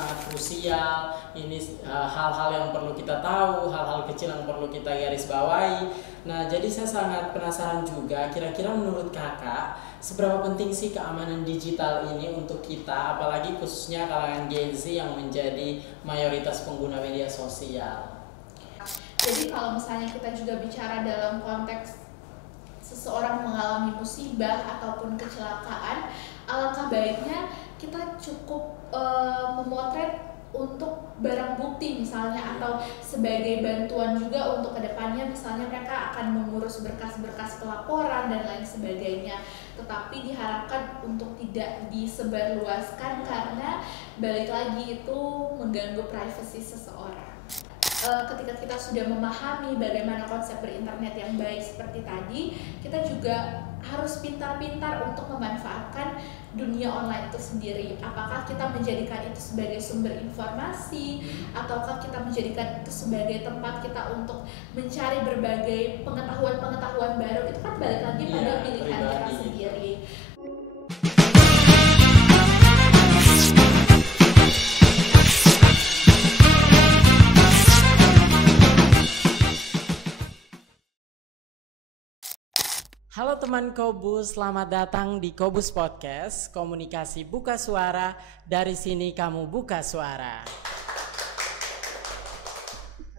sangat krusial, ini hal-hal yang perlu kita tahu, hal-hal kecil yang perlu kita garis bawahi. Nah, jadi saya sangat penasaran juga, kira-kira menurut kakak, seberapa penting sih keamanan digital ini untuk kita, apalagi khususnya kalangan Gen Z yang menjadi mayoritas pengguna media sosial? Jadi kalau misalnya kita juga bicara dalam konteks seseorang mengalami musibah ataupun kecelakaan, alangkah baiknya kita cukup memotret untuk barang bukti misalnya, atau sebagai bantuan juga untuk kedepannya, misalnya mereka akan mengurus berkas-berkas pelaporan dan lain sebagainya. Tetapi diharapkan untuk tidak disebarluaskan karena balik lagi itu mengganggu privasi seseorang. Ketika kita sudah memahami bagaimana konsep berinternet yang baik seperti tadi, kita juga harus pintar-pintar untuk memanfaatkan dunia online itu sendiri. Apakah kita menjadikan itu sebagai sumber informasi, ataukah kita menjadikan itu sebagai tempat kita untuk mencari berbagai pengetahuan-pengetahuan baru. Itu kan balik lagi pada pilihan kita sendiri. Halo teman Kobus, selamat datang di Kobus Podcast, komunikasi buka suara, dari sini kamu buka suara.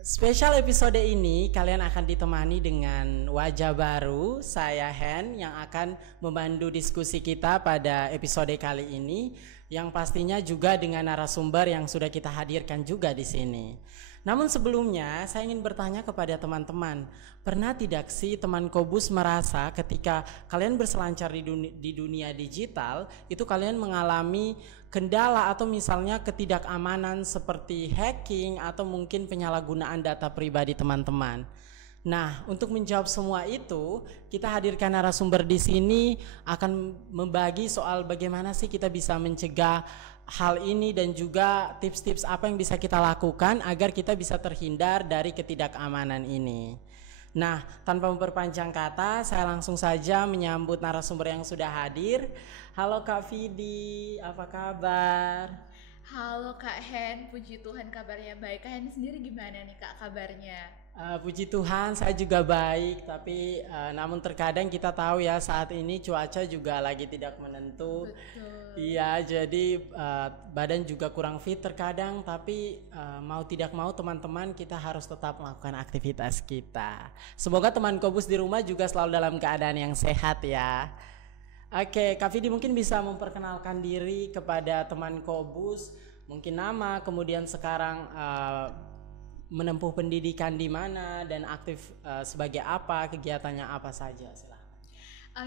Spesial episode ini kalian akan ditemani dengan wajah baru, saya Hen, yang akan memandu diskusi kita pada episode kali ini, yang pastinya juga dengan narasumber yang sudah kita hadirkan juga di sini. Namun sebelumnya saya ingin bertanya kepada teman-teman, pernah tidak sih teman Kobus merasa ketika kalian berselancar di dunia digital itu kalian mengalami kendala atau misalnya ketidakamanan seperti hacking atau mungkin penyalahgunaan data pribadi teman-teman? Nah, untuk menjawab semua itu, kita hadirkan narasumber di sini akan membagi soal bagaimana sih kita bisa mencegah hal ini dan juga tips-tips apa yang bisa kita lakukan agar kita bisa terhindar dari ketidakamanan ini. Nah, tanpa memperpanjang kata, saya langsung saja menyambut narasumber yang sudah hadir. Halo Kak Vidi, apa kabar? Halo Kak Hen, puji Tuhan kabarnya baik. Kak Hen sendiri gimana nih Kak kabarnya? Puji Tuhan saya juga baik, tapi namun terkadang kita tahu ya saat ini cuaca juga lagi tidak menentu. Betul. Iya, jadi badan juga kurang fit terkadang, tapi mau tidak mau teman-teman kita harus tetap melakukan aktivitas kita. Semoga teman Kobus di rumah juga selalu dalam keadaan yang sehat ya. Oke, Kak Vidi mungkin bisa memperkenalkan diri kepada teman Kobus, mungkin nama, kemudian sekarang menempuh pendidikan di mana dan aktif sebagai apa, kegiatannya apa saja, silahkan.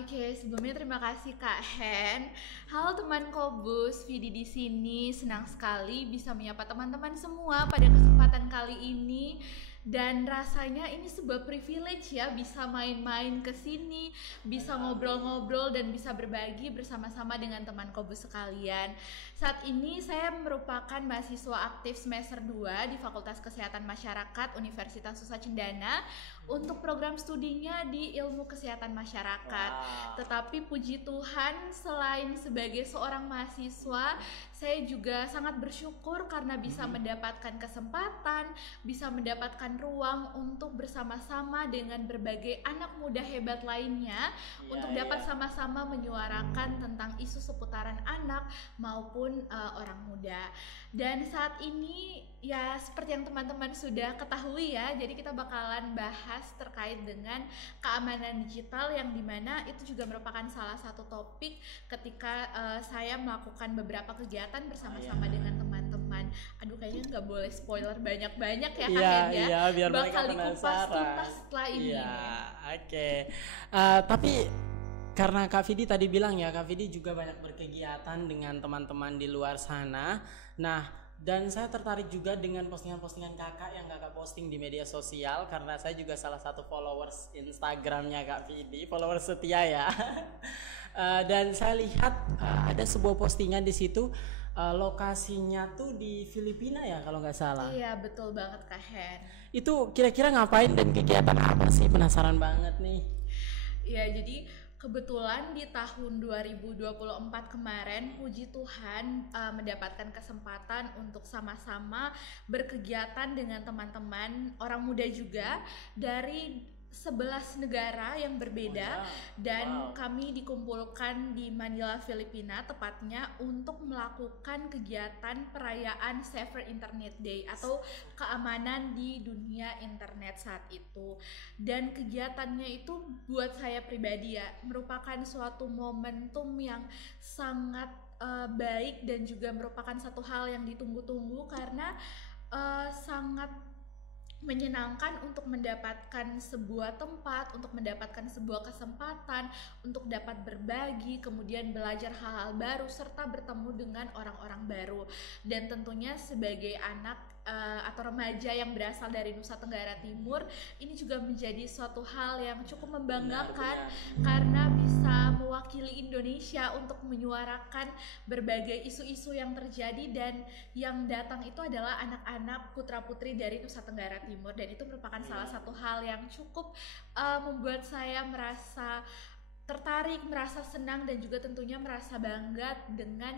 Oke, sebelumnya terima kasih Kak Hen. Halo teman Kobus, Vidi di sini. Senang sekali bisa menyapa teman-teman semua pada kesempatan kali ini. Dan rasanya ini sebuah privilege ya, bisa main-main ke sini, bisa ngobrol-ngobrol dan bisa berbagi bersama-sama dengan teman Kobus sekalian. Saat ini saya merupakan mahasiswa aktif semester 2 di Fakultas Kesehatan Masyarakat Universitas Nusa Cendana untuk program studinya di Ilmu Kesehatan Masyarakat. Tetapi puji Tuhan, selain sebagai seorang mahasiswa, saya juga sangat bersyukur karena bisa mendapatkan kesempatan, bisa mendapatkan ruang untuk bersama-sama dengan berbagai anak muda hebat lainnya untuk dapat sama-sama menyuarakan tentang isu seputaran anak maupun orang muda. Dan saat ini ya seperti yang teman-teman sudah ketahui ya, jadi kita bakalan bahas terkait dengan keamanan digital, yang dimana itu juga merupakan salah satu topik ketika saya melakukan beberapa kegiatan bersama-sama dengan teman-teman. Aduh, kayaknya nggak boleh spoiler banyak-banyak ya Kak Hen ya. Iya, biar bakal mereka dikupas penasaran. tuntas setelah ini. Iya, oke. Tapi karena Kak Vidi tadi bilang ya, Kak Vidi juga banyak berkegiatan dengan teman-teman di luar sana. Nah, dan saya tertarik juga dengan postingan-postingan kakak yang kakak posting di media sosial, karena saya juga salah satu followers Instagramnya Kak Vidi, followers setia ya. Dan saya lihat ada sebuah postingan di situ, lokasinya tuh di Filipina ya kalau nggak salah. Iya, betul banget Kak Hen. Itu kira-kira ngapain dan kegiatan apa sih? Penasaran banget nih. Iya, jadi Kebetulan di tahun 2024 kemarin, puji Tuhan mendapatkan kesempatan untuk sama-sama berkegiatan dengan teman-teman orang muda juga dari 11 negara yang berbeda. Dan kami dikumpulkan di Manila, Filipina tepatnya untuk melakukan kegiatan perayaan Safer Internet Day atau keamanan di dunia internet saat itu. Dan kegiatannya itu buat saya pribadi ya merupakan suatu momentum yang sangat baik dan juga merupakan satu hal yang ditunggu-tunggu karena sangat menyenangkan untuk mendapatkan sebuah tempat, untuk mendapatkan sebuah kesempatan untuk dapat berbagi, kemudian belajar hal-hal baru serta bertemu dengan orang-orang baru. Dan tentunya sebagai anak atau remaja yang berasal dari Nusa Tenggara Timur, ini juga menjadi suatu hal yang cukup membanggakan karena bisa mewakili Indonesia untuk menyuarakan berbagai isu-isu yang terjadi, dan yang datang itu adalah anak-anak putra-putri dari Nusa Tenggara Timur, dan itu merupakan salah satu hal yang cukup membuat saya merasa tertarik, merasa senang, dan juga tentunya merasa bangga dengan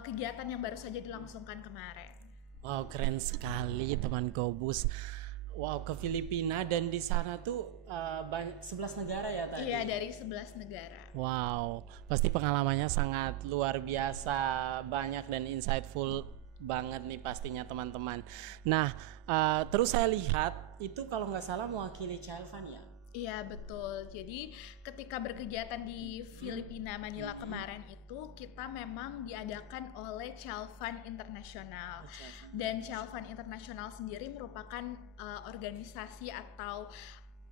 kegiatan yang baru saja dilangsungkan kemarin. Wow, keren sekali teman Kobus. Wow, ke Filipina, dan di sana tuh 11 negara ya tadi? Iya, dari 11 negara. Wow, pasti pengalamannya sangat luar biasa, banyak dan insightful banget nih pastinya teman-teman. Nah, terus saya lihat itu kalau nggak salah mewakili Child Fund ya? Iya betul, jadi ketika berkegiatan di Filipina, Manila kemarin itu kita memang diadakan oleh Child Fund International. Dan Child Fund International sendiri merupakan organisasi atau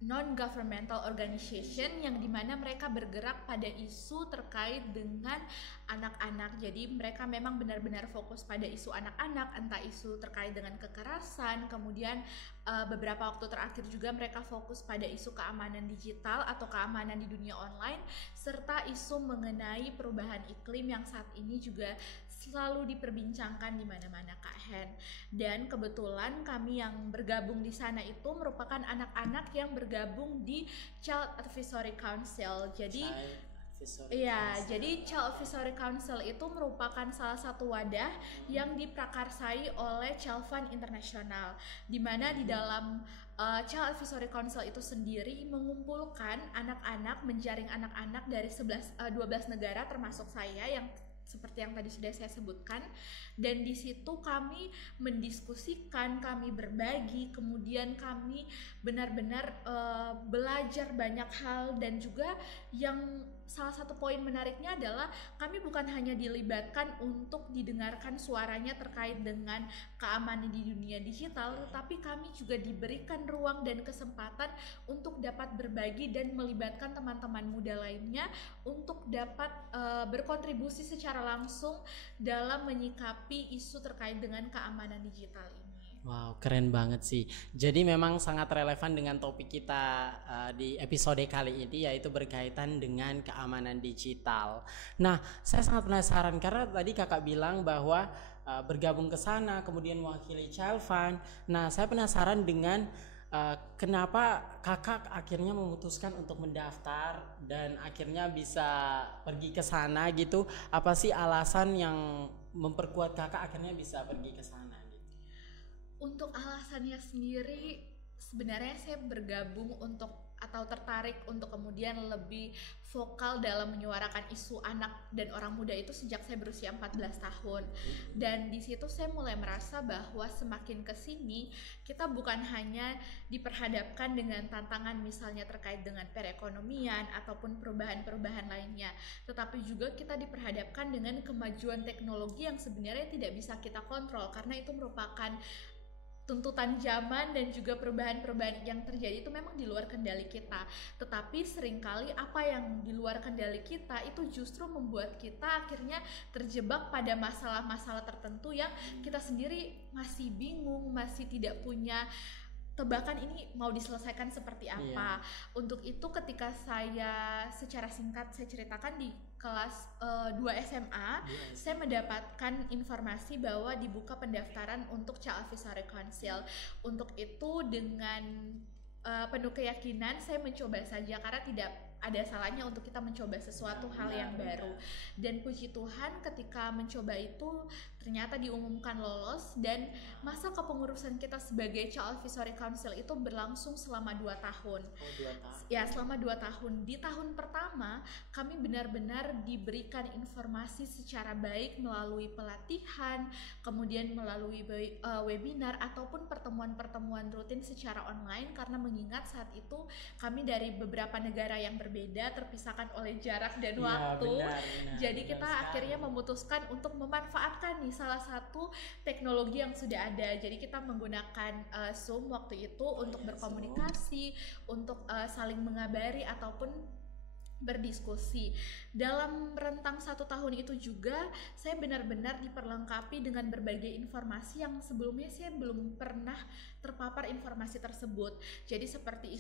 non-governmental organization yang dimana mereka bergerak pada isu terkait dengan anak-anak. Jadi mereka memang benar-benar fokus pada isu anak-anak, entah isu terkait dengan kekerasan, kemudian beberapa waktu terakhir juga mereka fokus pada isu keamanan digital atau keamanan di dunia online, serta isu mengenai perubahan iklim yang saat ini juga selalu diperbincangkan di mana-mana Kak Hen. Dan kebetulan kami yang bergabung di sana itu merupakan anak-anak yang bergabung di Child Advisory Council. Jadi jadi Child Advisory Council itu merupakan salah satu wadah yang diprakarsai oleh Child Fund International, di mana di dalam Child Advisory Council itu sendiri mengumpulkan anak-anak, menjaring anak-anak dari 12 negara termasuk saya yang seperti yang tadi sudah saya sebutkan. Dan di situ kami mendiskusikan, kami berbagi, kemudian kami benar-benar belajar banyak hal. Dan juga yang salah satu poin menariknya adalah kami bukan hanya dilibatkan untuk didengarkan suaranya terkait dengan keamanan di dunia digital, tetapi kami juga diberikan ruang dan kesempatan untuk dapat berbagi dan melibatkan teman-teman muda lainnya untuk dapat berkontribusi secara langsung dalam menyikapi isu terkait dengan keamanan digital ini. Wow, keren banget sih. Jadi memang sangat relevan dengan topik kita di episode kali ini, yaitu berkaitan dengan keamanan digital. Nah, saya sangat penasaran karena tadi kakak bilang bahwa bergabung ke sana, kemudian mewakili Child Fund. Nah, saya penasaran dengan kenapa kakak akhirnya memutuskan untuk mendaftar dan akhirnya bisa pergi ke sana gitu. Apa sih alasan yang memperkuat kakak akhirnya bisa pergi ke sana? Untuk alasannya sendiri, sebenarnya saya bergabung untuk atau tertarik untuk kemudian lebih vokal dalam menyuarakan isu anak dan orang muda itu sejak saya berusia 14 tahun. Dan di situ saya mulai merasa bahwa semakin kesini kita bukan hanya diperhadapkan dengan tantangan misalnya terkait dengan perekonomian ataupun perubahan-perubahan lainnya, tetapi juga kita diperhadapkan dengan kemajuan teknologi yang sebenarnya tidak bisa kita kontrol karena itu merupakan tuntutan zaman dan juga perubahan-perubahan yang terjadi itu memang di luar kendali kita. Tetapi seringkali apa yang di luar kendali kita itu justru membuat kita akhirnya terjebak pada masalah-masalah tertentu yang kita sendiri masih bingung, masih tidak punya tebakan ini mau diselesaikan seperti apa. Untuk itu ketika saya secara singkat saya ceritakan di kelas 2 SMA, saya mendapatkan informasi bahwa dibuka pendaftaran untuk Child Advisory Council. Untuk itu dengan penuh keyakinan saya mencoba saja karena tidak ada salahnya untuk kita mencoba sesuatu hal yang baru. Dan puji Tuhan ketika mencoba itu ternyata diumumkan lolos, dan masa kepengurusan kita sebagai Child Advisory Council itu berlangsung selama 2 tahun. Ya, selama 2 tahun. Di tahun pertama kami benar-benar diberikan informasi secara baik melalui pelatihan, kemudian melalui webinar ataupun pertemuan-pertemuan rutin secara online, karena mengingat saat itu kami dari beberapa negara yang berbeda, terpisahkan oleh jarak dan waktu. Jadi kita akhirnya memutuskan untuk memanfaatkan nih salah satu teknologi yang sudah ada. Jadi kita menggunakan Zoom waktu itu untuk berkomunikasi, untuk saling mengabari ataupun berdiskusi. Dalam rentang 1 tahun itu juga saya benar-benar diperlengkapi dengan berbagai informasi yang sebelumnya saya belum pernah terpapar informasi tersebut. Jadi seperti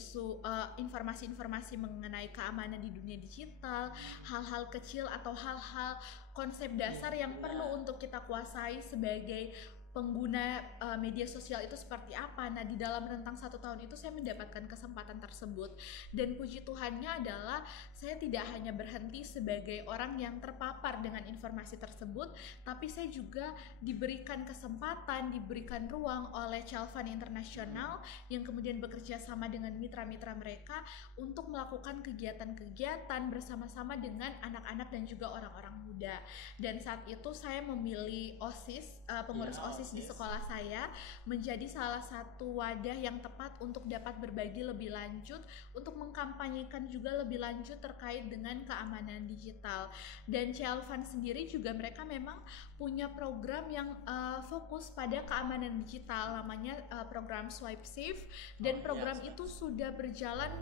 informasi-informasi mengenai keamanan di dunia digital, hal-hal kecil atau hal-hal konsep dasar yang perlu untuk kita kuasai sebagai pengguna media sosial itu seperti apa. Nah, di dalam rentang 1 tahun itu saya mendapatkan kesempatan tersebut, dan puji Tuhannya adalah saya tidak hanya berhenti sebagai orang yang terpapar dengan informasi tersebut, tapi saya juga diberikan kesempatan, diberikan ruang oleh Child Fund International yang kemudian bekerja sama dengan mitra-mitra mereka untuk melakukan kegiatan-kegiatan bersama-sama dengan anak-anak dan juga orang-orang muda. Dan saat itu saya memilih OSIS, pengurus OSIS di sekolah saya, menjadi salah satu wadah yang tepat untuk dapat berbagi lebih lanjut, untuk mengkampanyekan juga lebih lanjut terkait dengan keamanan digital. Dan Child Fund sendiri juga mereka memang punya program yang fokus pada keamanan digital, namanya program Swipe Safe, dan program itu sudah berjalan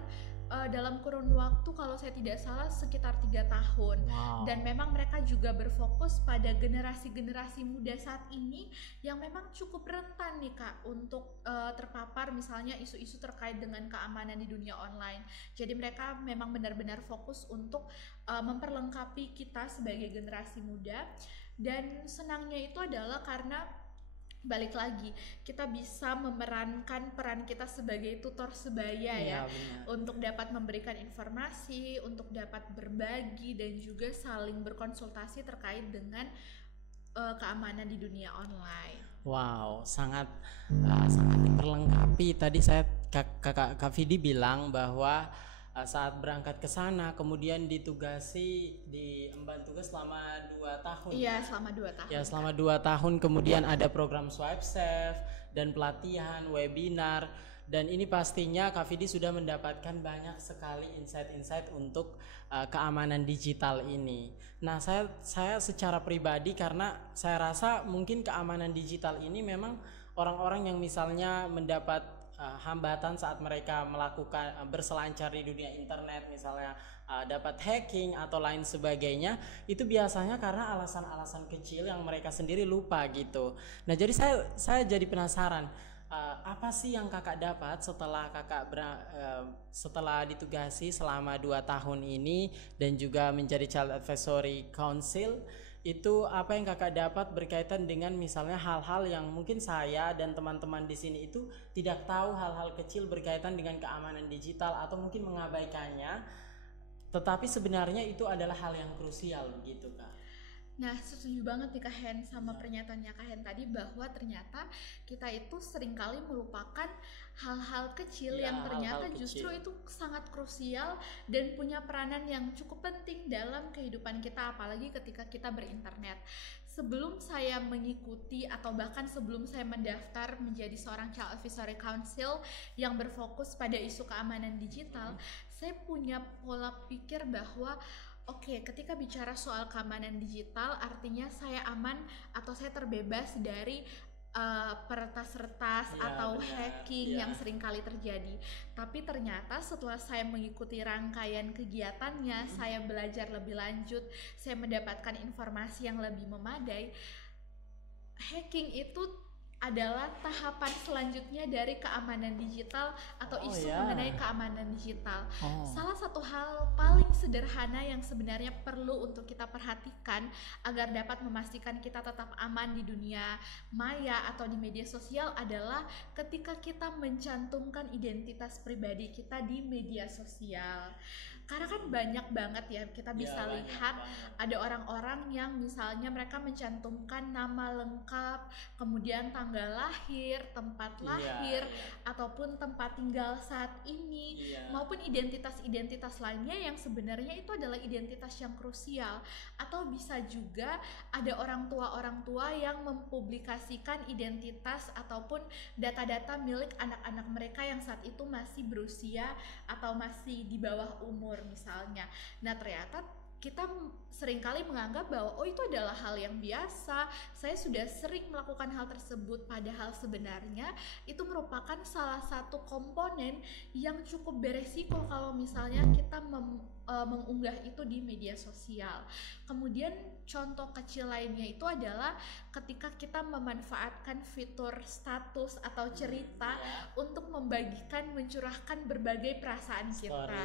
dalam kurun waktu kalau saya tidak salah sekitar 3 tahun. Dan memang mereka juga berfokus pada generasi-generasi muda saat ini yang memang cukup rentan nih Kak untuk terpapar misalnya isu-isu terkait dengan keamanan di dunia online. Jadi mereka memang benar-benar fokus untuk memperlengkapi kita sebagai generasi muda. Dan senangnya itu adalah karena balik lagi kita bisa memerankan peran kita sebagai tutor sebaya ya, untuk dapat memberikan informasi, untuk dapat berbagi dan juga saling berkonsultasi terkait dengan keamanan di dunia online. Wow, sangat diperlengkapi. Tadi saya Kak Vidi bilang bahwa saat berangkat ke sana kemudian ditugasi di emban tugas selama 2 tahun. Iya, selama 2 tahun. Ya, selama 2 tahun kemudian ada program Swipe Safe dan pelatihan, webinar, dan ini pastinya Kak Vidi sudah mendapatkan banyak sekali insight-insight untuk keamanan digital ini. Nah, saya secara pribadi, karena saya rasa mungkin keamanan digital ini memang orang-orang yang misalnya mendapat hambatan saat mereka melakukan berselancar di dunia internet, misalnya dapat hacking atau lain sebagainya, itu biasanya karena alasan-alasan kecil yang mereka sendiri lupa gitu. Nah, jadi saya jadi penasaran, apa sih yang kakak dapat setelah setelah ditugasi selama 2 tahun ini dan juga menjadi Child Advisory Council? Itu apa yang kakak dapat berkaitan dengan misalnya hal-hal yang mungkin saya dan teman-teman di sini itu tidak tahu, hal-hal kecil berkaitan dengan keamanan digital atau mungkin mengabaikannya, tetapi sebenarnya itu adalah hal yang krusial begitu Kak. Nah, setuju banget nih Kak Hen sama pernyataannya Kak Hen tadi, bahwa ternyata kita itu seringkali melupakan hal-hal kecil yang ternyata justru itu sangat krusial dan punya peranan yang cukup penting dalam kehidupan kita, apalagi ketika kita berinternet. Sebelum saya mengikuti atau bahkan sebelum saya mendaftar menjadi seorang Child Advisory Council yang berfokus pada isu keamanan digital, saya punya pola pikir bahwa oke, ketika bicara soal keamanan digital artinya saya aman atau saya terbebas dari peretas-retas atau hacking yang seringkali terjadi. Tapi ternyata setelah saya mengikuti rangkaian kegiatannya, saya belajar lebih lanjut, saya mendapatkan informasi yang lebih memadai. Hacking itu adalah tahapan selanjutnya dari keamanan digital atau isu mengenai keamanan digital. Salah satu hal paling sederhana yang sebenarnya perlu untuk kita perhatikan agar dapat memastikan kita tetap aman di dunia maya atau di media sosial adalah ketika kita mencantumkan identitas pribadi kita di media sosial. Karena kan banyak banget ya kita bisa lihat ada orang-orang yang misalnya mereka mencantumkan nama lengkap, kemudian tanggal lahir, tempat lahir, ataupun tempat tinggal saat ini, maupun identitas-identitas lainnya yang sebenarnya itu adalah identitas yang krusial. Atau bisa juga ada orang tua yang mempublikasikan identitas ataupun data-data milik anak-anak mereka yang saat itu masih berusia atau masih di bawah umur misalnya. Nah ternyata kita seringkali menganggap bahwa oh itu adalah hal yang biasa, saya sudah sering melakukan hal tersebut, padahal sebenarnya itu merupakan salah satu komponen yang cukup beresiko kalau misalnya kita mengunggah itu di media sosial. Kemudian contoh kecil lainnya itu adalah ketika kita memanfaatkan fitur status atau cerita untuk membagikan, mencurahkan berbagai perasaan kita.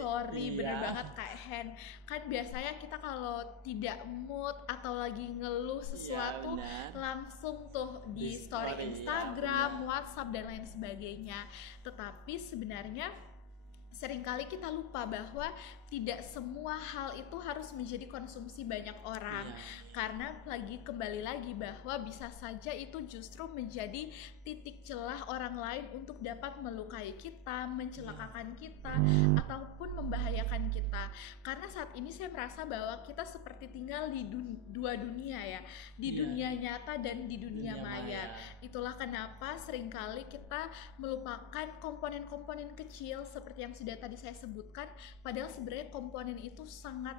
Story bener banget Kak Hen. Kan biasanya kita kalau tidak mood atau lagi ngeluh sesuatu langsung tuh di story Instagram, WhatsApp dan lain sebagainya. Tetapi sebenarnya seringkali kita lupa bahwa tidak semua hal itu harus menjadi konsumsi banyak orang. Karena kembali lagi bahwa bisa saja itu justru menjadi titik celah orang lain untuk dapat melukai kita, mencelakakan kita, ataupun membahayakan kita. Karena saat ini saya merasa bahwa kita seperti tinggal di dua dunia ya, di dunia nyata dan di dunia maya. Itulah kenapa seringkali kita melupakan komponen-komponen kecil seperti yang sudah tadi saya sebutkan, padahal sebenarnya komponen itu sangat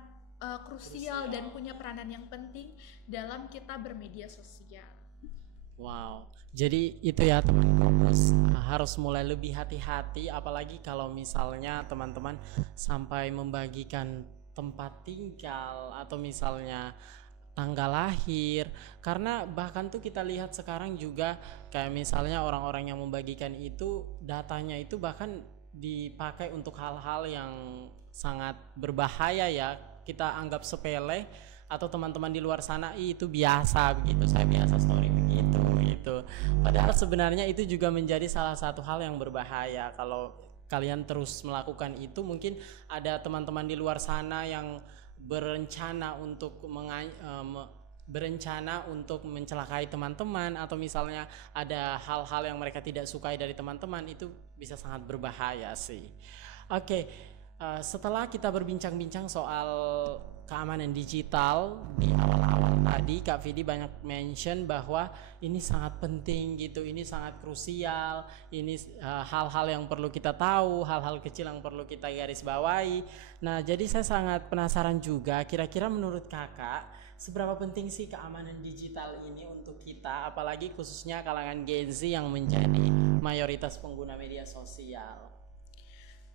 krusial dan punya peranan yang penting dalam kita bermedia sosial. Wow, jadi itu ya teman-teman, harus mulai lebih hati-hati, apalagi kalau misalnya teman-teman sampai membagikan tempat tinggal atau misalnya tanggal lahir, karena bahkan tuh kita lihat sekarang juga kayak misalnya orang-orang yang membagikan itu datanya itu bahkan dipakai untuk hal-hal yang sangat berbahaya ya, kita anggap sepele atau teman-teman di luar sana itu biasa begitu, saya biasa story begitu gitu. Padahal sebenarnya itu juga menjadi salah satu hal yang berbahaya. Kalau kalian terus melakukan itu, mungkin ada teman-teman di luar sana yang berencana untuk mencelakai teman-teman, atau misalnya ada hal-hal yang mereka tidak sukai dari teman-teman, itu bisa sangat berbahaya sih. Oke, setelah kita berbincang-bincang soal keamanan digital di awal-awal tadi, Kak Vidi banyak mention bahwa ini sangat penting gitu, ini sangat krusial, ini hal-hal yang perlu kita tahu, hal-hal kecil yang perlu kita garis bawahi. Nah, jadi saya sangat penasaran juga, kira-kira menurut Kakak seberapa penting sih keamanan digital ini untuk kita, apalagi khususnya kalangan Gen Z yang menjadi mayoritas pengguna media sosial?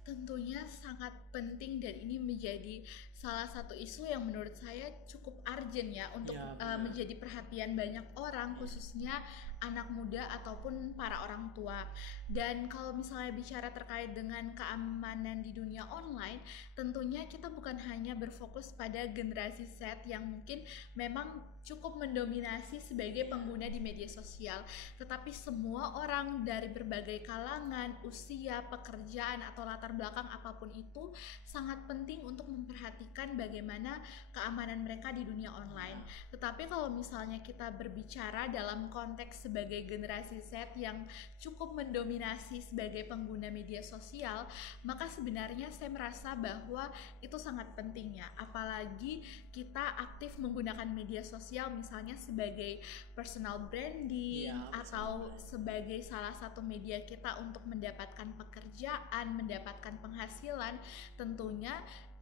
Tentunya sangat penting dan ini menjadi salah satu isu yang menurut saya cukup urgent ya untuk menjadi perhatian banyak orang, khususnya anak muda ataupun para orang tua. Dan kalau misalnya bicara terkait dengan keamanan di dunia online, tentunya kita bukan hanya berfokus pada generasi Z yang mungkin memang cukup mendominasi sebagai pengguna di media sosial, tetapi semua orang dari berbagai kalangan, usia, pekerjaan atau latar belakang apapun itu sangat penting untuk memperhatikan bagaimana keamanan mereka di dunia online. Tetapi kalau misalnya kita berbicara dalam konteks sebagai generasi Z yang cukup mendominasi sebagai pengguna media sosial, maka sebenarnya saya merasa bahwa itu sangat penting ya, apalagi kita aktif menggunakan media sosial misalnya sebagai personal branding atau sebagai salah satu media kita untuk mendapatkan pekerjaan, mendapatkan penghasilan. Tentunya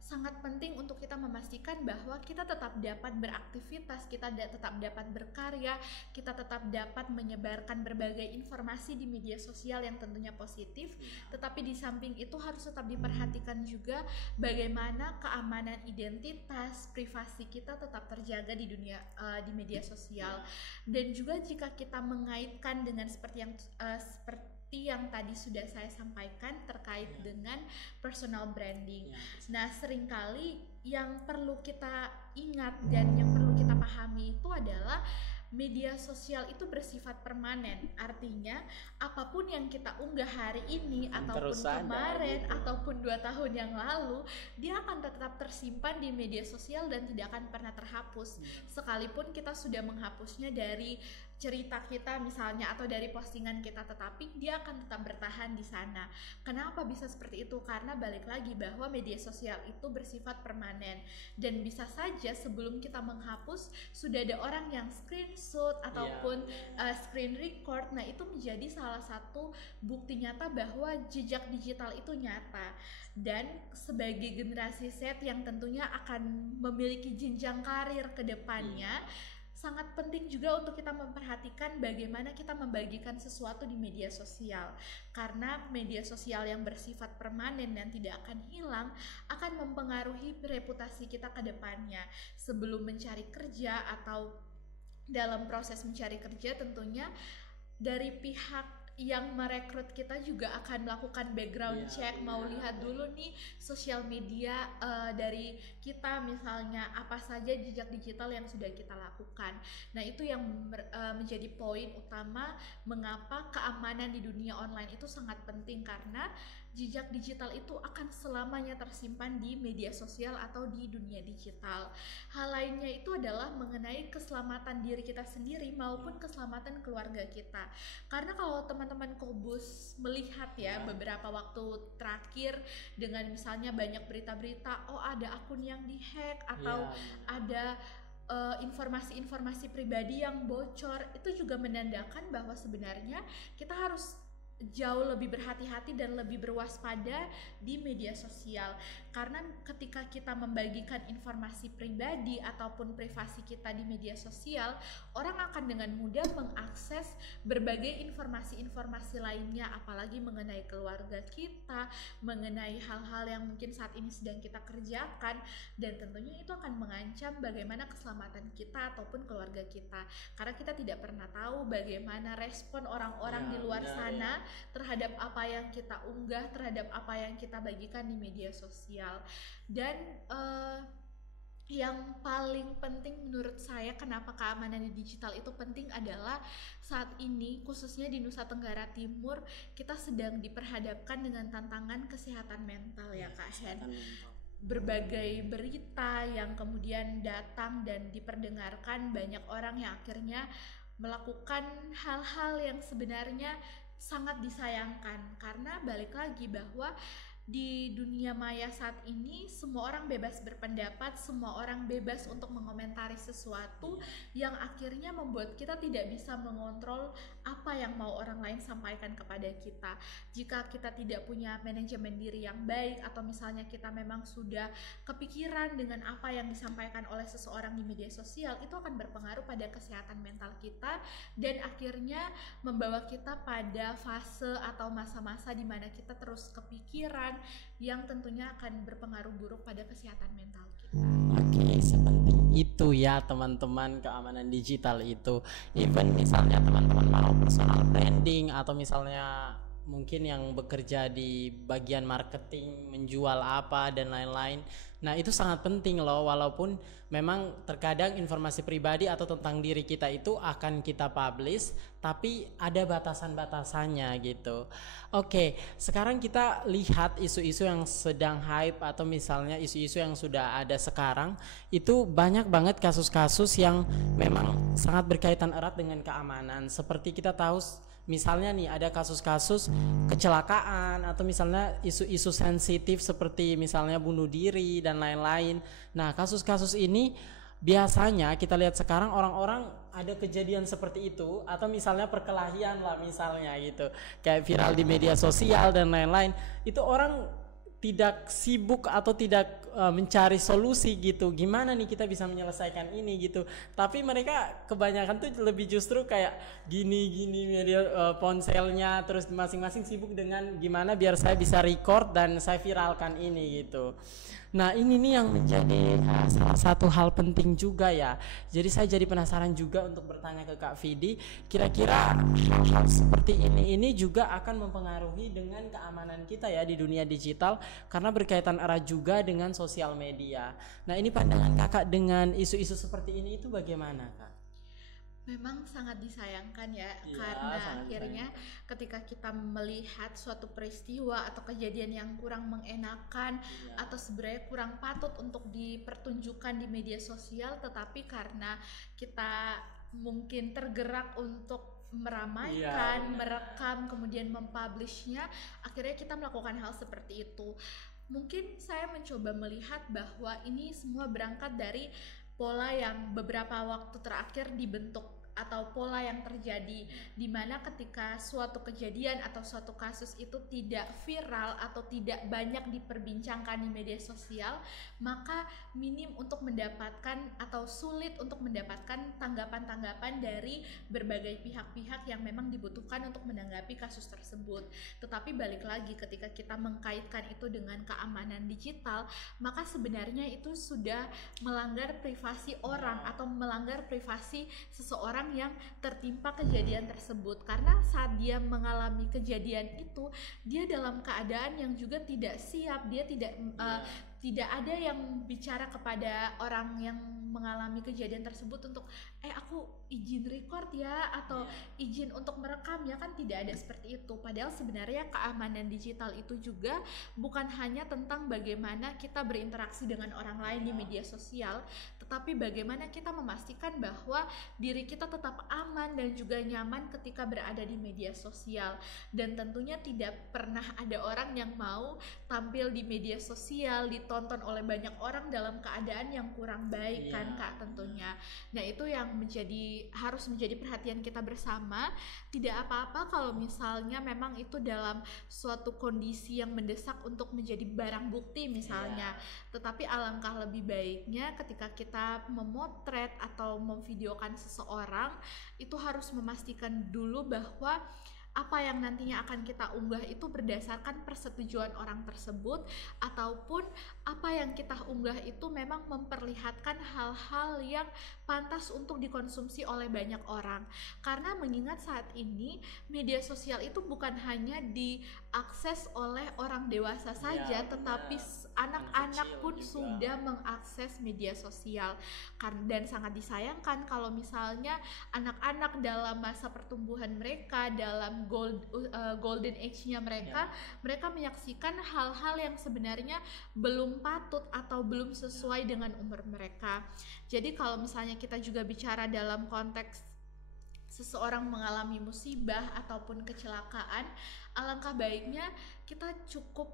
sangat penting untuk kita memastikan bahwa kita tetap dapat beraktivitas, kita tetap dapat berkarya, kita tetap dapat menyebarkan berbagai informasi di media sosial yang tentunya positif. Tetapi di samping itu harus tetap diperhatikan juga bagaimana keamanan identitas, privasi kita tetap terjaga di dunia di media sosial. Dan juga jika kita mengaitkan dengan seperti yang tadi sudah saya sampaikan terkait dengan personal branding. Nah, seringkali yang perlu kita ingat dan yang perlu kita pahami itu adalah media sosial itu bersifat permanen. Artinya apapun yang kita unggah hari ini ataupun kemarin ataupun 2 tahun yang lalu, dia akan tetap tersimpan di media sosial dan tidak akan pernah terhapus. Sekalipun kita sudah menghapusnya dari cerita kita misalnya atau dari postingan kita, tetapi dia akan tetap bertahan di sana. Kenapa bisa seperti itu? Karena balik lagi bahwa media sosial itu bersifat permanen dan bisa saja sebelum kita menghapus sudah ada orang yang screenshot ataupun screen record. Nah, itu menjadi salah satu bukti nyata bahwa jejak digital itu nyata. Dan sebagai generasi Z yang tentunya akan memiliki jenjang karir ke depannya, sangat penting juga untuk kita memperhatikan bagaimana kita membagikan sesuatu di media sosial, karena media sosial yang bersifat permanen dan tidak akan hilang akan mempengaruhi reputasi kita ke depannya. Sebelum mencari kerja atau dalam proses mencari kerja, tentunya dari pihak yang merekrut kita juga akan melakukan background check, mau lihat dulu nih sosial media dari kita, misalnya apa saja jejak digital yang sudah kita lakukan. Nah, itu yang menjadi poin utama mengapa keamanan di dunia online itu sangat penting, karena jejak digital itu akan selamanya tersimpan di media sosial atau di dunia digital. Hal lainnya itu adalah mengenai keselamatan diri kita sendiri maupun keselamatan keluarga kita. Karena kalau teman-teman Kobus melihat beberapa waktu terakhir dengan misalnya banyak berita-berita, ada akun yang dihack atau ada informasi-informasi pribadi yang bocor, itu juga menandakan bahwa sebenarnya kita harus jauh lebih berhati-hati dan lebih berwaspada di media sosial. Karena ketika kita membagikan informasi pribadi ataupun privasi kita di media sosial, orang akan dengan mudah mengakses berbagai informasi-informasi lainnya, apalagi mengenai keluarga kita, mengenai hal-hal yang mungkin saat ini sedang kita kerjakan, dan tentunya itu akan mengancam bagaimana keselamatan kita ataupun keluarga kita. Karena kita tidak pernah tahu bagaimana respon orang-orang di luar sana terhadap apa yang kita unggah, terhadap apa yang kita bagikan di media sosial. Dan yang paling penting menurut saya kenapa keamanan di digital itu penting adalah saat ini khususnya di Nusa Tenggara Timur kita sedang diperhadapkan dengan tantangan kesehatan mental ya Kak Hen. Berbagai berita yang kemudian datang dan diperdengarkan, banyak orang yang akhirnya melakukan hal-hal yang sebenarnya sangat disayangkan, karena balik lagi bahwa di dunia maya saat ini semua orang bebas berpendapat, semua orang bebas untuk mengomentari sesuatu yang akhirnya membuat kita tidak bisa mengontrol apa yang mau orang lain sampaikan kepada kita. Jika kita tidak punya manajemen diri yang baik, atau misalnya kita memang sudah kepikiran dengan apa yang disampaikan oleh seseorang di media sosial, itu akan berpengaruh pada kesehatan mental kita dan akhirnya membawa kita pada fase atau masa-masa di mana kita terus kepikiran, yang tentunya akan berpengaruh buruk pada kesehatan mental kita. Oke, sepenting itu ya teman-teman keamanan digital itu. Even misalnya teman-teman mau personal branding atau misalnya mungkin yang bekerja di bagian marketing, menjual apa dan lain-lain. Nah, itu sangat penting loh, walaupun memang terkadang informasi pribadi atau tentang diri kita itu akan kita publish, tapi ada batasan-batasannya gitu. Oke, sekarang kita lihat isu-isu yang sedang hype atau misalnya isu-isu yang sudah ada sekarang, itu banyak banget kasus-kasus yang memang sangat berkaitan erat dengan keamanan. Seperti kita tahu misalnya nih ada kasus-kasus kecelakaan atau misalnya isu-isu sensitif seperti misalnya bunuh diri dan lain-lain. Nah, kasus-kasus ini biasanya kita lihat sekarang orang-orang ada kejadian seperti itu, atau misalnya perkelahian lah misalnya gitu, kayak viral di media sosial dan lain-lain. Itu orang tidak sibuk atau tidak mencari solusi gitu, gimana nih kita bisa menyelesaikan ini gitu, tapi mereka kebanyakan tuh lebih justru kayak gini media ponselnya, terus masing-masing sibuk dengan gimana biar saya bisa record dan saya viralkan ini gitu. Nah, ini nih yang menjadi salah satu hal penting juga ya. Jadi saya jadi penasaran juga untuk bertanya ke Kak Vidi, kira-kira hal seperti ini juga akan mempengaruhi dengan keamanan kita ya di dunia digital, karena berkaitan erat juga dengan sosial media. Nah, ini pandangan Kakak dengan isu-isu seperti ini itu bagaimana, Kak? Memang sangat disayangkan ya, Iya, karena sangat akhirnya disayangkan. ketika kita melihat suatu peristiwa atau kejadian yang kurang mengenakan Iya. atau sebenarnya kurang patut untuk dipertunjukkan di media sosial, tetapi karena kita mungkin tergerak untuk Iya, meramaikan, benar. merekam, kemudian mempublishnya, akhirnya kita melakukan hal seperti itu. Mungkin saya mencoba melihat bahwa ini semua berangkat dari pola yang beberapa waktu terakhir dibentuk atau pola yang terjadi di mana ketika suatu kejadian atau suatu kasus itu tidak viral atau tidak banyak diperbincangkan di media sosial, maka minim untuk mendapatkan atau sulit untuk mendapatkan tanggapan-tanggapan dari berbagai pihak-pihak yang memang dibutuhkan untuk menanggapi kasus tersebut. Tetapi balik lagi, ketika kita mengkaitkan itu dengan keamanan digital, maka sebenarnya itu sudah melanggar privasi orang atau melanggar privasi seseorang yang tertimpa kejadian tersebut, karena saat dia mengalami kejadian itu dia dalam keadaan yang juga tidak siap, dia tidak ada yang bicara kepada orang yang mengalami kejadian tersebut untuk aku izin record ya atau izin untuk merekam ya, kan tidak ada seperti itu. Padahal sebenarnya keamanan digital itu juga bukan hanya tentang bagaimana kita berinteraksi dengan orang lain di media sosial, tetapi bagaimana kita memastikan bahwa diri kita tetap aman dan juga nyaman ketika berada di media sosial. Dan tentunya tidak pernah ada orang yang mau tampil di media sosial ditonton oleh banyak orang dalam keadaan yang kurang baik, kan Kak, tentunya. Nah, itu yang harus menjadi perhatian kita bersama. Tidak apa-apa kalau misalnya memang itu dalam suatu kondisi yang mendesak untuk menjadi barang bukti misalnya. Tetapi alangkah lebih baiknya ketika kita memotret atau memvideokan seseorang, itu harus memastikan dulu bahwa apa yang nantinya akan kita unggah itu berdasarkan persetujuan orang tersebut, ataupun apa yang kita unggah itu memang memperlihatkan hal-hal yang pantas untuk dikonsumsi oleh banyak orang. Karena mengingat saat ini media sosial itu bukan hanya diakses oleh orang dewasa saja, tetapi anak-anak pun sudah mengakses media sosial. Dan sangat disayangkan kalau misalnya anak-anak dalam masa pertumbuhan mereka, dalam golden age-nya mereka menyaksikan hal-hal yang sebenarnya belum patut atau belum sesuai dengan umur mereka. Jadi kalau misalnya kita juga bicara dalam konteks seseorang mengalami musibah ataupun kecelakaan, alangkah baiknya kita cukup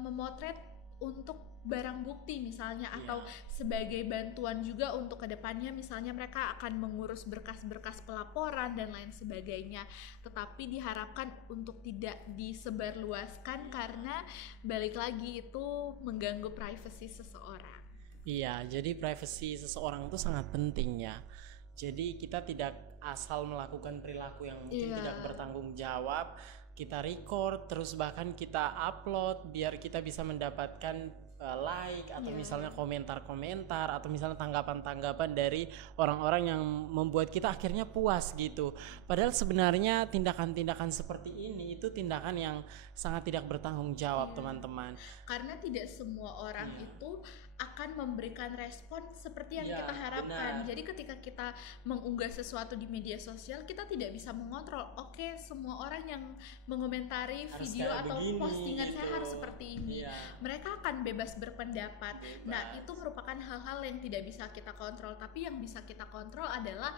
memotret untuk barang bukti misalnya, atau sebagai bantuan juga untuk kedepannya, misalnya mereka akan mengurus berkas-berkas pelaporan dan lain sebagainya. Tetapi diharapkan untuk tidak disebarluaskan karena balik lagi itu mengganggu privasi seseorang. Iya, jadi privasi seseorang itu sangat penting ya. Jadi kita tidak asal melakukan perilaku yang mungkin tidak bertanggung jawab, kita record terus bahkan kita upload biar kita bisa mendapatkan like atau misalnya komentar-komentar atau misalnya tanggapan-tanggapan dari orang-orang yang membuat kita akhirnya puas gitu. Padahal sebenarnya tindakan-tindakan seperti ini itu tindakan yang sangat tidak bertanggung jawab, teman-teman. Karena tidak semua orang itu akan memberikan respon seperti yang kita harapkan. Jadi ketika kita mengunggah sesuatu di media sosial, kita tidak bisa mengontrol, oke, semua orang yang mengomentari Harus video atau begini, postingan gitu. saya harus seperti ini. Mereka akan bebas berpendapat. Nah, itu merupakan hal-hal yang tidak bisa kita kontrol. Tapi yang bisa kita kontrol adalah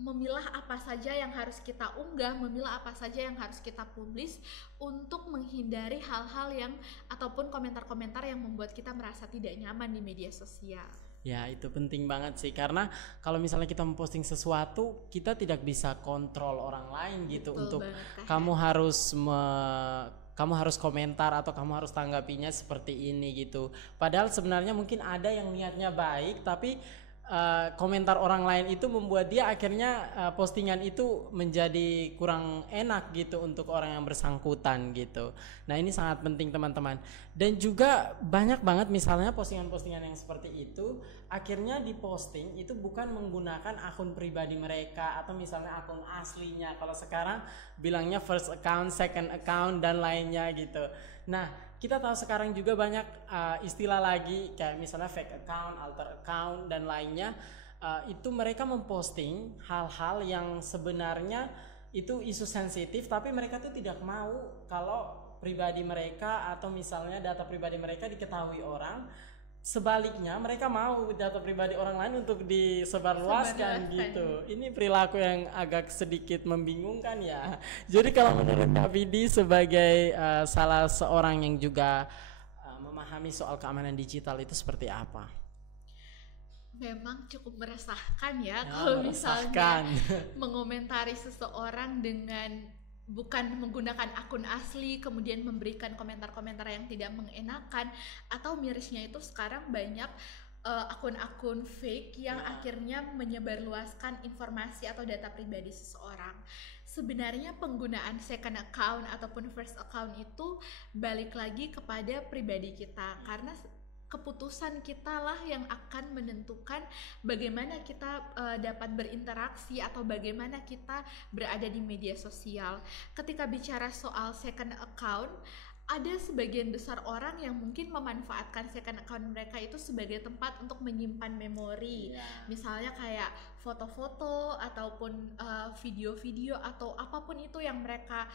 memilah apa saja yang harus kita unggah, memilah apa saja yang harus kita publish untuk menghindari hal-hal yang ataupun komentar-komentar yang membuat kita merasa tidak nyaman di media sosial. Ya, itu penting banget sih, karena kalau misalnya kita memposting sesuatu, kita tidak bisa kontrol orang lain gitu. Betul untuk banget, kamu harus komentar atau kamu harus tanggapinya seperti ini gitu. Padahal sebenarnya mungkin ada yang niatnya baik, tapi komentar orang lain itu membuat dia akhirnya postingan itu menjadi kurang enak gitu untuk orang yang bersangkutan gitu. Nah, ini sangat penting, teman-teman. Dan juga banyak banget misalnya postingan-postingan yang seperti itu akhirnya diposting itu bukan menggunakan akun pribadi mereka atau misalnya akun aslinya. Kalau sekarang bilangnya first account, second account dan lainnya gitu. Nah, kita tahu sekarang juga banyak istilah lagi kayak misalnya fake account, alter account dan lainnya. itu mereka memposting hal-hal yang sebenarnya itu isu sensitif, tapi mereka tuh tidak mau kalau pribadi mereka atau misalnya data pribadi mereka diketahui orang. Sebaliknya mereka mau data pribadi orang lain untuk disebarluaskan gitu. Ini perilaku yang agak sedikit membingungkan ya. Jadi kalau menurut Kak Vidi sebagai salah seorang yang juga memahami soal keamanan digital itu seperti apa? Memang cukup meresahkan ya kalau misalnya mengomentari seseorang dengan bukan menggunakan akun asli, kemudian memberikan komentar-komentar yang tidak mengenakan, atau mirisnya itu sekarang banyak akun-akun fake yang akhirnya menyebarluaskan informasi atau data pribadi seseorang. Sebenarnya penggunaan second account ataupun first account itu balik lagi kepada pribadi kita, karena keputusan kita lah yang akan menentukan bagaimana kita dapat berinteraksi atau bagaimana kita berada di media sosial. Ketika bicara soal second account, ada sebagian besar orang yang mungkin memanfaatkan second account mereka itu sebagai tempat untuk menyimpan memori. Misalnya kayak foto-foto ataupun video-video atau apapun itu yang mereka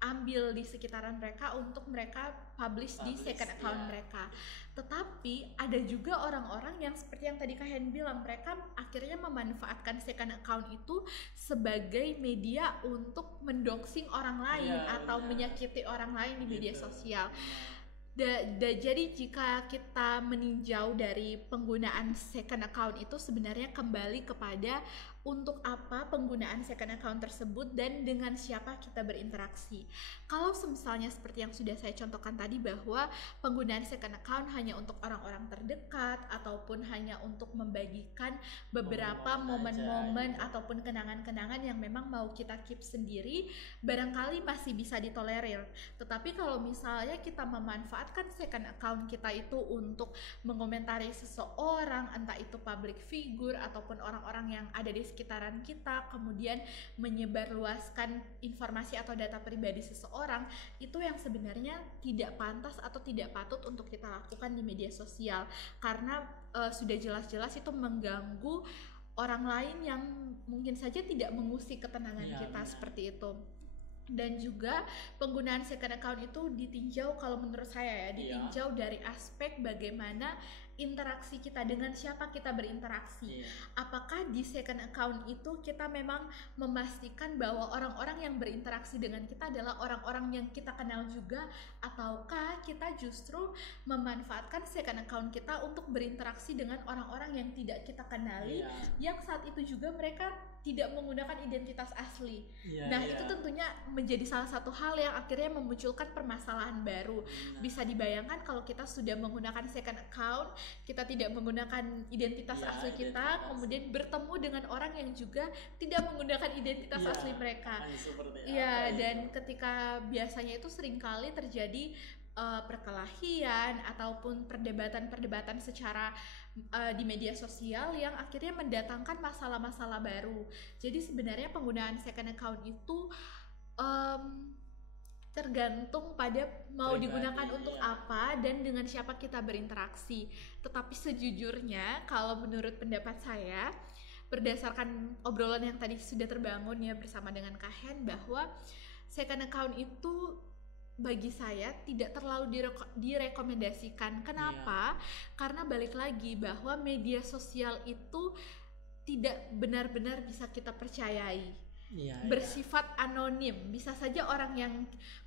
ambil di sekitaran mereka untuk mereka publish di second account mereka. Tetapi ada juga orang-orang yang seperti yang tadi Kak Hen bilang, mereka akhirnya memanfaatkan second account itu sebagai media untuk mendoxing orang lain atau menyakiti orang lain di media sosial. Jadi jika kita meninjau dari penggunaan second account itu sebenarnya kembali kepada untuk apa penggunaan second account tersebut dan dengan siapa kita berinteraksi. Kalau misalnya seperti yang sudah saya contohkan tadi bahwa penggunaan second account hanya untuk orang-orang terdekat ataupun hanya untuk membagikan beberapa momen-momen ataupun kenangan-kenangan yang memang mau kita keep sendiri, barangkali masih bisa ditolerir. Tetapi kalau misalnya kita memanfaatkan second account kita itu untuk mengomentari seseorang, entah itu public figure ataupun orang-orang yang ada di sekitaran kita, kemudian menyebarluaskan informasi atau data pribadi seseorang, itu yang sebenarnya tidak pantas atau tidak patut untuk kita lakukan di media sosial, karena sudah jelas-jelas itu mengganggu orang lain yang mungkin saja tidak mengusik ketenangan kita seperti itu. Dan juga penggunaan second account itu ditinjau, kalau menurut saya ya, ditinjau dari aspek bagaimana interaksi kita, dengan siapa kita berinteraksi. Apakah di second account itu kita memang memastikan bahwa orang-orang yang berinteraksi dengan kita adalah orang-orang yang kita kenal juga, ataukah kita justru memanfaatkan second account kita untuk berinteraksi dengan orang-orang yang tidak kita kenali, yang saat itu juga mereka tidak menggunakan identitas asli. Itu tentunya menjadi salah satu hal yang akhirnya memunculkan permasalahan baru. Bisa dibayangkan kalau kita sudah menggunakan second account, kita tidak menggunakan identitas asli kita, kemudian bertemu dengan orang yang juga tidak menggunakan identitas asli mereka. Dan ketika biasanya itu seringkali terjadi perkelahian ataupun perdebatan-perdebatan secara di media sosial yang akhirnya mendatangkan masalah-masalah baru. Jadi sebenarnya penggunaan second account itu tergantung pada mau digunakan untuk apa dan dengan siapa kita berinteraksi. Tetapi sejujurnya kalau menurut pendapat saya, berdasarkan obrolan yang tadi sudah terbangun ya bersama dengan Kak Hen, bahwa second account itu bagi saya tidak terlalu direkomendasikan. Kenapa? Karena balik lagi bahwa media sosial itu tidak benar-benar bisa kita percayai. Bersifat anonim. Bisa saja orang yang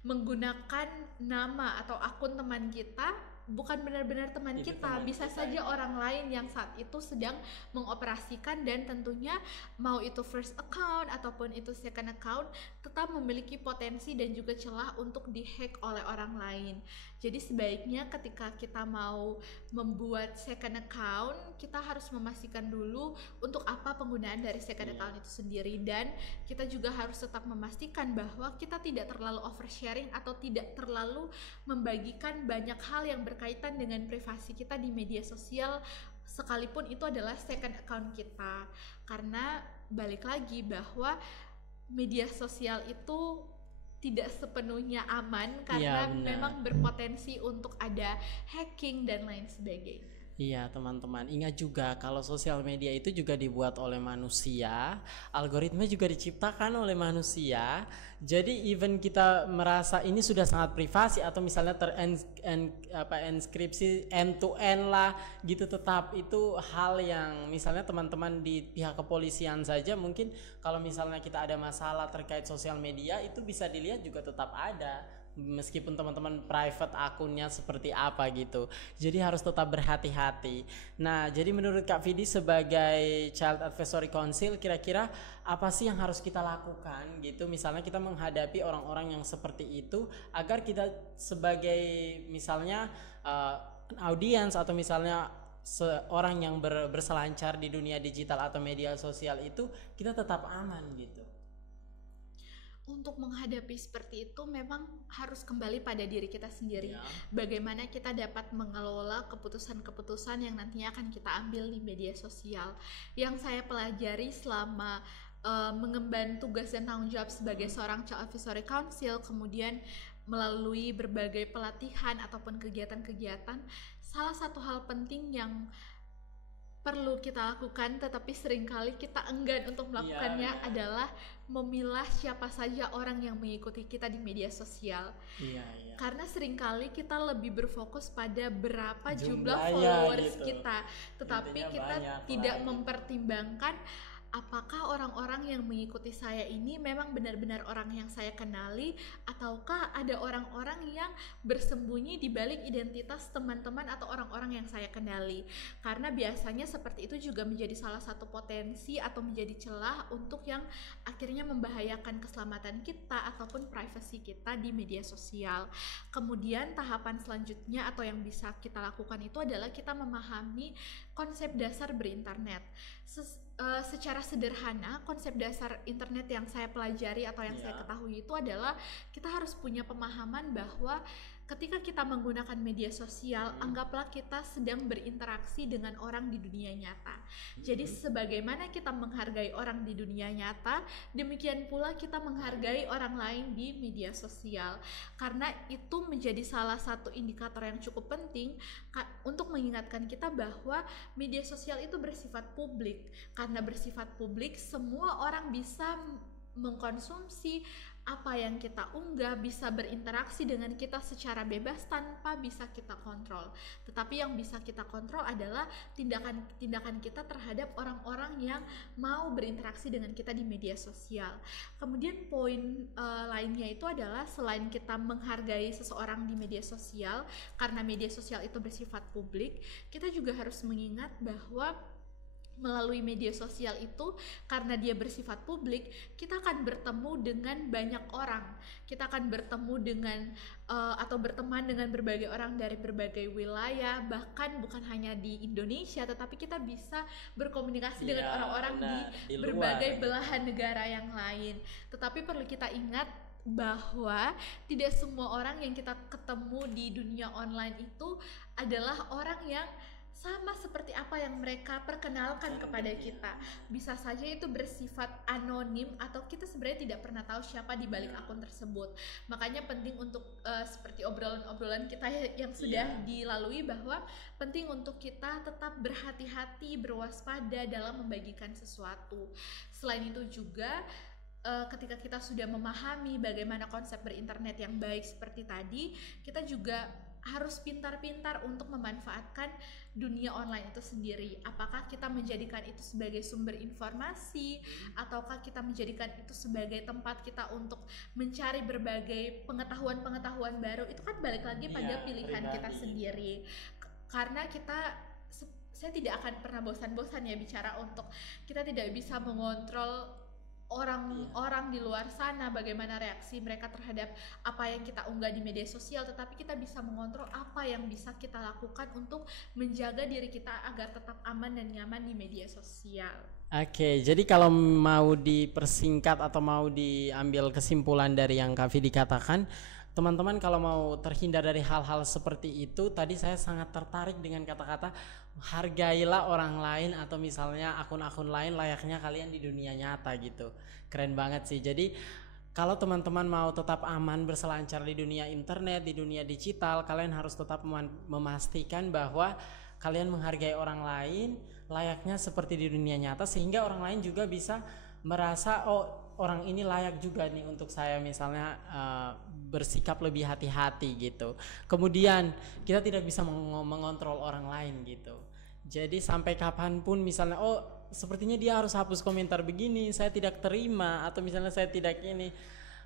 menggunakan nama atau akun teman kita bukan benar-benar teman kita, bisa saja orang lain yang saat itu sedang mengoperasikan, dan tentunya mau itu first account ataupun itu second account tetap memiliki potensi dan juga celah untuk dihack oleh orang lain. Jadi sebaiknya ketika kita mau membuat second account, kita harus memastikan dulu untuk apa penggunaan dari second account itu sendiri, dan kita juga harus tetap memastikan bahwa kita tidak terlalu oversharing atau tidak terlalu membagikan banyak hal yang berkaitan dengan privasi kita di media sosial, sekalipun itu adalah second account kita. Karena balik lagi bahwa media sosial itu tidak sepenuhnya aman, karena memang berpotensi untuk ada hacking dan lain sebagainya. Iya teman-teman, ingat juga kalau sosial media itu juga dibuat oleh manusia, algoritma juga diciptakan oleh manusia. Jadi even kita merasa ini sudah sangat privasi atau misalnya enskripsi end to end lah gitu, tetap itu hal yang misalnya teman-teman di pihak kepolisian saja mungkin kalau misalnya kita ada masalah terkait sosial media itu bisa dilihat juga tetap ada meskipun teman-teman private akunnya seperti apa gitu. Jadi harus tetap berhati-hati. Nah, jadi menurut Kak Vidi sebagai Child Advisory Council kira-kira apa sih yang harus kita lakukan gitu misalnya kita menghadapi orang-orang yang seperti itu agar kita sebagai misalnya audiens atau misalnya seorang yang berselancar di dunia digital atau media sosial itu kita tetap aman gitu. Untuk menghadapi seperti itu memang harus kembali pada diri kita sendiri. Ya. Bagaimana kita dapat mengelola keputusan-keputusan yang nantinya akan kita ambil di media sosial. Yang saya pelajari selama mengemban tugas dan tanggung jawab sebagai seorang Child Advisory Council, kemudian melalui berbagai pelatihan ataupun kegiatan-kegiatan, salah satu hal penting yang perlu kita lakukan tetapi seringkali kita enggan untuk melakukannya adalah memilah siapa saja orang yang mengikuti kita di media sosial. Karena seringkali kita lebih berfokus pada berapa jumlah followers gitu. Kita, tetapi kita tidak mempertimbangkan apakah orang-orang yang mengikuti saya ini memang benar-benar orang yang saya kenali ataukah ada orang-orang yang bersembunyi di balik identitas teman-teman atau orang-orang yang saya kenali. Karena biasanya seperti itu juga menjadi salah satu potensi atau menjadi celah untuk yang akhirnya membahayakan keselamatan kita ataupun privasi kita di media sosial. Kemudian tahapan selanjutnya atau yang bisa kita lakukan itu adalah kita memahami konsep dasar berinternet. Secara sederhana konsep dasar internet yang saya pelajari atau yang saya ketahui itu adalah kita harus punya pemahaman bahwa ketika kita menggunakan media sosial, anggaplah kita sedang berinteraksi dengan orang di dunia nyata. Jadi sebagaimana kita menghargai orang di dunia nyata, demikian pula kita menghargai orang lain di media sosial. Karena itu menjadi salah satu indikator yang cukup penting untuk mengingatkan kita bahwa media sosial itu bersifat publik. Karena bersifat publik, semua orang bisa mengkonsumsi apa yang kita unggah, bisa berinteraksi dengan kita secara bebas tanpa bisa kita kontrol. Tetapi yang bisa kita kontrol adalah tindakan kita terhadap orang-orang yang mau berinteraksi dengan kita di media sosial. Kemudian poin lainnya itu adalah selain kita menghargai seseorang di media sosial, karena media sosial itu bersifat publik, kita juga harus mengingat bahwa melalui media sosial itu karena dia bersifat publik, kita akan bertemu dengan banyak orang. Kita akan bertemu dengan atau berteman dengan berbagai orang dari berbagai wilayah, bahkan bukan hanya di Indonesia, tetapi kita bisa berkomunikasi dengan orang-orang di berbagai belahan negara yang lain. Tetapi perlu kita ingat bahwa tidak semua orang yang kita ketemu di dunia online itu adalah orang yang sama seperti apa yang mereka perkenalkan kepada kita. Bisa saja itu bersifat anonim atau kita sebenarnya tidak pernah tahu siapa di balik akun tersebut. Makanya penting untuk seperti obrolan-obrolan kita yang sudah dilalui, bahwa penting untuk kita tetap berhati-hati, berwaspada dalam membagikan sesuatu. Selain itu juga ketika kita sudah memahami bagaimana konsep berinternet yang baik seperti tadi, kita juga harus pintar-pintar untuk memanfaatkan dunia online itu sendiri. Apakah kita menjadikan itu sebagai sumber informasi, ataukah kita menjadikan itu sebagai tempat kita untuk mencari berbagai pengetahuan-pengetahuan baru. Itu kan balik lagi pada pilihan kita sendiri. Karena saya tidak akan pernah bosan-bosan ya bicara untuk kita tidak bisa mengontrol orang-orang di luar sana, bagaimana reaksi mereka terhadap apa yang kita unggah di media sosial, tetapi kita bisa mengontrol apa yang bisa kita lakukan untuk menjaga diri kita agar tetap aman dan nyaman di media sosial. Oke, jadi kalau mau dipersingkat atau mau diambil kesimpulan dari yang Kak Vidi dikatakan, teman-teman kalau mau terhindar dari hal-hal seperti itu, tadi saya sangat tertarik dengan kata-kata hargailah orang lain atau misalnya akun-akun lain layaknya kalian di dunia nyata gitu. Keren banget sih. Jadi kalau teman-teman mau tetap aman berselancar di dunia internet, di dunia digital, kalian harus tetap memastikan bahwa kalian menghargai orang lain layaknya seperti di dunia nyata, sehingga orang lain juga bisa merasa oh orang ini layak juga nih untuk saya misalnya bersikap lebih hati-hati gitu. Kemudian kita tidak bisa mengontrol orang lain gitu. Jadi sampai kapanpun misalnya oh sepertinya dia harus hapus komentar begini, saya tidak terima, atau misalnya saya tidak ini,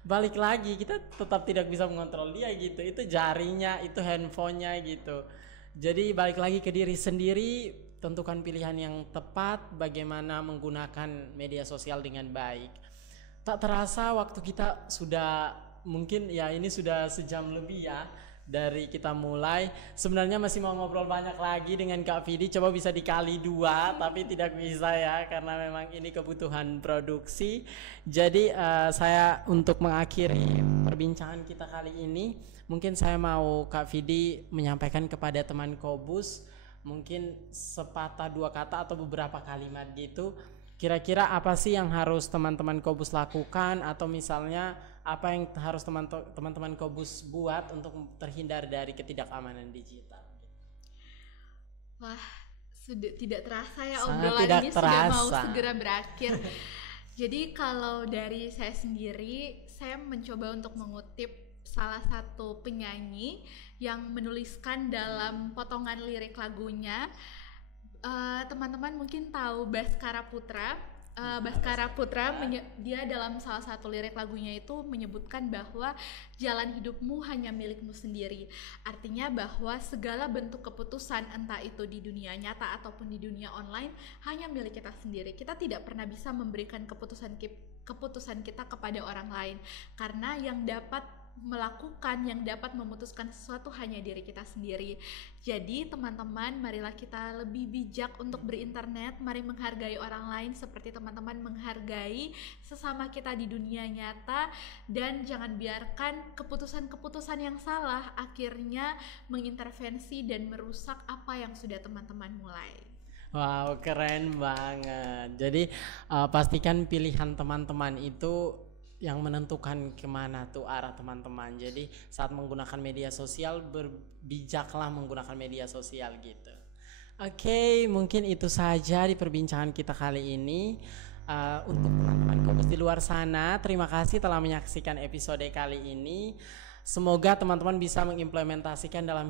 balik lagi kita tetap tidak bisa mengontrol dia gitu. Itu jarinya, itu handphonenya gitu. Jadi balik lagi ke diri sendiri, tentukan pilihan yang tepat bagaimana menggunakan media sosial dengan baik. Tak terasa waktu kita sudah mungkin ya ini sudah sejam lebih ya dari kita mulai. Sebenarnya masih mau ngobrol banyak lagi dengan Kak Vidi, coba bisa dikali 2 tapi tidak bisa ya karena memang ini kebutuhan produksi. Jadi saya untuk mengakhiri perbincangan kita kali ini, mungkin saya mau Kak Vidi menyampaikan kepada teman Qobuz mungkin sepatah 2 kata atau beberapa kalimat gitu. Kira-kira apa sih yang harus teman-teman Qobuz lakukan, atau misalnya apa yang harus teman-teman Qobuz buat untuk terhindar dari ketidakamanan digital? Wah, sudah tidak terasa ya Sangat obrolan tidak ini terasa. sudah mau segera berakhir. Jadi kalau dari saya sendiri, saya mencoba untuk mengutip salah satu penyanyi yang menuliskan dalam potongan lirik lagunya. Teman-teman mungkin tahu Baskara Putra. Baskara Putra dia dalam salah satu lirik lagunya itu menyebutkan bahwa jalan hidupmu hanya milikmu sendiri. Artinya bahwa segala bentuk keputusan, entah itu di dunia nyata ataupun di dunia online, hanya milik kita sendiri. Kita tidak pernah bisa memberikan keputusan kita kepada orang lain, karena yang dapat melakukan, yang dapat memutuskan sesuatu hanya diri kita sendiri. Jadi teman-teman, marilah kita lebih bijak untuk berinternet. Mari menghargai orang lain seperti teman-teman menghargai sesama kita di dunia nyata, dan jangan biarkan keputusan-keputusan yang salah akhirnya mengintervensi dan merusak apa yang sudah teman-teman mulai. Wow, keren banget. Jadi pastikan pilihan teman-teman itu yang menentukan kemana tuh arah teman-teman. Jadi saat menggunakan media sosial, berbijaklah menggunakan media sosial gitu. Oke, mungkin itu saja di perbincangan kita kali ini. Untuk teman-teman Qobuz di luar sana, terima kasih telah menyaksikan episode kali ini. Semoga teman-teman bisa mengimplementasikan dalam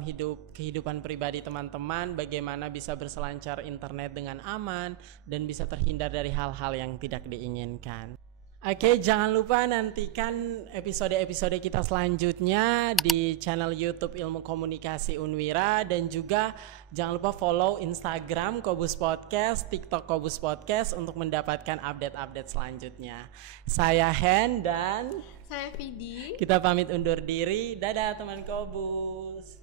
kehidupan pribadi teman-teman bagaimana bisa berselancar internet dengan aman dan bisa terhindar dari hal-hal yang tidak diinginkan. Oke, jangan lupa nantikan episode-episode kita selanjutnya di channel YouTube Ilmu Komunikasi Unwira, dan juga jangan lupa follow Instagram Qobuz Podcast, TikTok Qobuz Podcast untuk mendapatkan update-update selanjutnya. Saya Hen dan saya Vidi. Kita pamit undur diri. Dadah teman Qobuz.